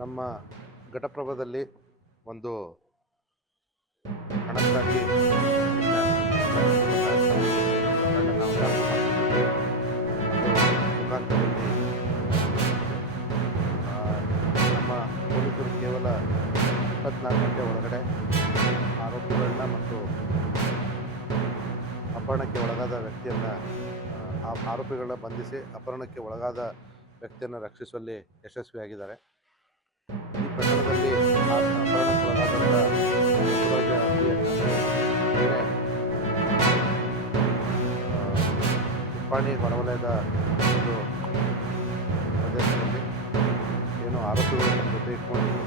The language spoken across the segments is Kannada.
ನಮ್ಮ ಘಟಪ್ರಭಾದಲ್ಲಿ ಒಂದು ಹಣಕ್ಕಾಗಿ ಮುಖಾಂತರದಲ್ಲಿ ನಮ್ಮ ಪೊಲೀಸರು ಕೇವಲ 24 ಗಂಟೆ ಒಳಗಡೆ ಆರೋಪಿಗಳನ್ನ ಮತ್ತು ಅಪಹರಣಕ್ಕೆ ಒಳಗಾದ ವ್ಯಕ್ತಿಯನ್ನು ಆರೋಪಿಗಳನ್ನ ಬಂಧಿಸಿ ಅಪಹರಣಕ್ಕೆ ಒಳಗಾದ ವ್ಯಕ್ತಿಯನ್ನು ರಕ್ಷಿಸುವಲ್ಲಿ ಯಶಸ್ವಿಯಾಗಿದ್ದಾರೆ. ಈ ಪ್ರಕರಣದಲ್ಲಿ ಅಪಹರಣಕ್ಕೊಳಗಾದ ನಿಪ್ಪಾಣಿ ಹೊರವಲಯದ ಒಂದು ಪ್ರದೇಶದಲ್ಲಿ ಏನು ಆರೋಪಿಗಳು ತಮ್ಮ ಜೊತೆ ಇಟ್ಕೊಂಡು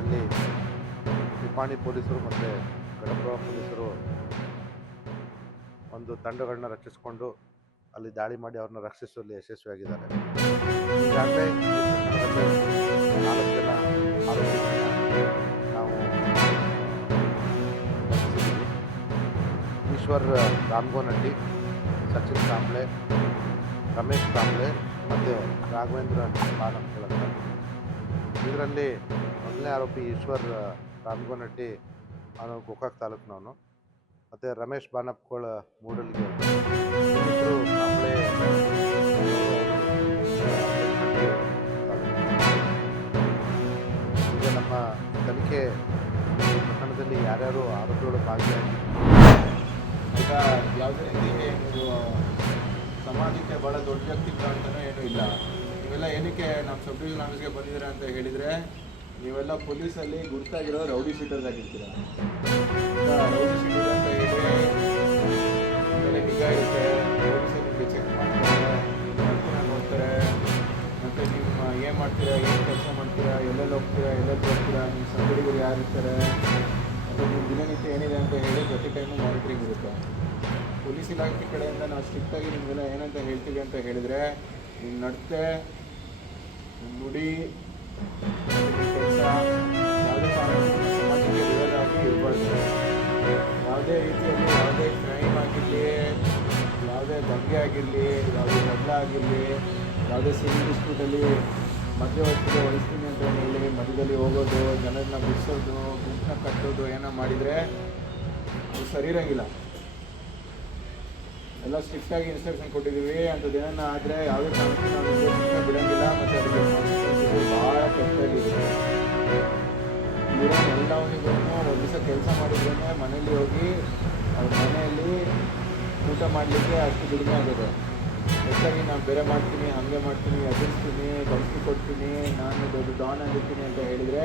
ಅಲ್ಲಿ ನಿಪ್ಪಾಣಿ ಪೊಲೀಸರು ಮತ್ತು ಘಟಪ್ರಭಾ ಪೊಲೀಸರು ಒಂದು ತಂಡಗಳನ್ನ ರಚಿಸಿಕೊಂಡು ಅಲ್ಲಿ ದಾಳಿ ಮಾಡಿ ಅವ್ರನ್ನ ರಕ್ಷಿಸುವಲ್ಲಿ ಯಶಸ್ವಿಯಾಗಿದ್ದಾರೆ. ಈಗಾಗಲೇ ಈ ಪ್ರಕರಣದಲ್ಲಿ 4 ಜನ ಆರೋಪಿಗಳನ್ನ ನಾವು ಬಂಧಿಸಿದ್ದೀವಿ. ಈಶ್ವರ್ ರಾಮಗೋನಹಟ್ಟಿ, ಸಚಿನ್ ಕಾಂಬ್ಳೆ, ರಮೇಶ್ ಕಾಂಬ್ಳೆ ಮತ್ತು ರಾಘವೇಂದ್ರ ಬಾನಪ್ಗಳಂತ. ಇದರಲ್ಲಿ ಮೊದಲನೇ ಆರೋಪಿ ಈಶ್ವರ್ ರಾಮಗೋನಹಟ್ಟಿ ಅವನು ಗೋಕಾಕ್ ತಾಲೂಕಿನವನು, ಮತ್ತು ರಮೇಶ್ ಬಾನಪ್ಕೋಳ ಮೂಡಲ್ಗಿ. ಇಬ್ಬರು ಕಾಂಬ್ಳೆ ಈಗ ನಮ್ಮ ತನಿಖೆ ಪ್ರಕರಣದಲ್ಲಿ ಯಾರ್ಯಾರು ಆರೋಪಿಗಳು ಭಾಗಿಯಾಗಿ ಈಗ ಯಾವುದೇ ರೀತಿ ನೀವು ಸಮಾಜಕ್ಕೆ ಭಾಳ ದೊಡ್ಡ ವ್ಯಕ್ತಿತ್ವ ಅಂತಲೂ ಏನೂ ಇಲ್ಲ. ನೀವೆಲ್ಲ ಏನಕ್ಕೆ ನಮ್ಮ ಸಬ್ ಡಿವಿಷನ್ ಆಫೀಸ್ಗೆ ಬಂದಿದ್ದೀರಾ ಅಂತ ಹೇಳಿದರೆ, ನೀವೆಲ್ಲ ಪೊಲೀಸಲ್ಲಿ ಗುರುತಾಗಿರೋ ರೌಡಿ ಶೀಟರ್ಸ್ ಆಗಿರ್ತೀರ. ರೌಡಿ ಶೀಟರ್ ಅಂತ ಹೇಳಿ ನಿಮ್ಮಲ್ಲಿ ನಿಗಾ ಇರುತ್ತೆ, ಪೊಲೀಸರು ನಿಮಗೆ ಚೆಕ್ ಮಾಡ್ತಾರೆ, ನೋಡ್ತಾರೆ, ಮತ್ತು ನಿಮ್ಮ ಏನು ಮಾಡ್ತೀರಾ, ಏನು ಕೆಲಸ ಮಾಡ್ತೀರಾ, ಎಲ್ಲೆಲ್ಲಿ ಹೋಗ್ತೀರಾ, ಎಲ್ಲೆಲ್ಲಿ ಹೋಗ್ತೀರಾ, ನಿಮ್ಮ ಸಂಗಡಿಗಳು ಯಾರು ಇರ್ತಾರೆ, ಮತ್ತು ನಿಮ್ಮ ದಿನನಿತ್ಯ ಏನಿದೆ ಅಂತ ಹೇಳಿ ಪ್ರತಿ ಟೈಮು ಮಾನಿಟ್ರಿಂಗ್ ಇರುತ್ತೆ. ಪೊಲೀಸ್ ಇಲಾಖೆ ಕಡೆಯಿಂದ ನಾವು ಸ್ಟ್ರಿಕ್ಟಾಗಿ ನಿಮಗೆಲ್ಲ ಏನಂತ ಹೇಳ್ತೀವಿ ಅಂತ ಹೇಳಿದರೆ, ನಿಮ್ಮ ನಡತೆ, ನಿಮ್ಮ ನುಡಿ, ಕೆಲಸ ಯಾವುದೇ ಕಾರಣಕ್ಕೂ ಸಮಾಜಕ್ಕೆ ವಿರೋಧವಾಗಿ ಇರಬಾರ್ದು. ಯಾವುದೇ ರೀತಿಯಲ್ಲಿ ಯಾವುದೇ ಕ್ರೈಮ್ ಆಗಿರಲಿ, ಯಾವುದೇ ದಂಗೆ ಆಗಿರಲಿ, ಯಾವುದೇ ಗದ್ದಲ ಆಗಿರಲಿ, ಯಾವುದೇ ಸಿವಿಲ್ ಡಿಸ್ಪ್ಯೂಟಲ್ಲಿ ಮಧ್ಯವರ್ತಿಗೆ ವಹಿಸ್ತೀನಿ ಅಂತ ಹೇಳಿ ಮಧ್ಯದಲ್ಲಿ ಹೋಗೋದು, ಜನರನ್ನ ಬಿಡಿಸೋದು, ಗುಂಪನ್ನ ಕಟ್ಟೋದು ಏನೋ ಮಾಡಿದರೆ ಅದು ಸರಿ ಇರೋಂಗಿಲ್ಲ. ಎಲ್ಲ ಸ್ಟ್ರಿಕ್ಟಾಗಿ ಇನ್ಸ್ಟ್ರಕ್ಷನ್ ಕೊಟ್ಟಿದ್ದೀವಿ. ಅಂಥದ್ದು ಏನನ್ನ ಆದರೆ ಯಾವುದೇ ಕಾರಣಕ್ಕೂ ನಾವು ಇನ್ಸ್ಟ್ರಕ್ಷನ್ ಬಿಡೋಂಗಿಲ್ಲ, ಮತ್ತು ಅದಕ್ಕೆ ಕಾನ್ಸಿಕ್ವೆನ್ಸಸ್ ಭಾಳ ಕೆಟ್ಟಾಗಿರುತ್ತೆ. ಇರೋ ಎಲ್ಲವನಿಗೂ ಒಂದು ದಿವಸ ಕೆಲಸ ಮಾಡಿದ್ರೇ ಮನೇಲಿ ಹೋಗಿ ಅವ್ರ ಮನೆಯಲ್ಲಿ ಊಟ ಮಾಡಲಿಕ್ಕೆ ಅಷ್ಟು ದುಡಿಮೆ ಆಗೋದು. ಹೆಚ್ಚಾಗಿ ನಾನು ಬೇರೆ ಮಾಡ್ತೀನಿ, ಹಾಗೆ ಮಾಡ್ತೀನಿ, ಎದುರಿಸ್ತೀನಿ, ಬಡಿಸಿ ಕೊಡ್ತೀನಿ, ನಾನು ದೊಡ್ಡ ಡಾನ್ ಆಗಿರ್ತೀನಿ ಅಂತ ಹೇಳಿದರೆ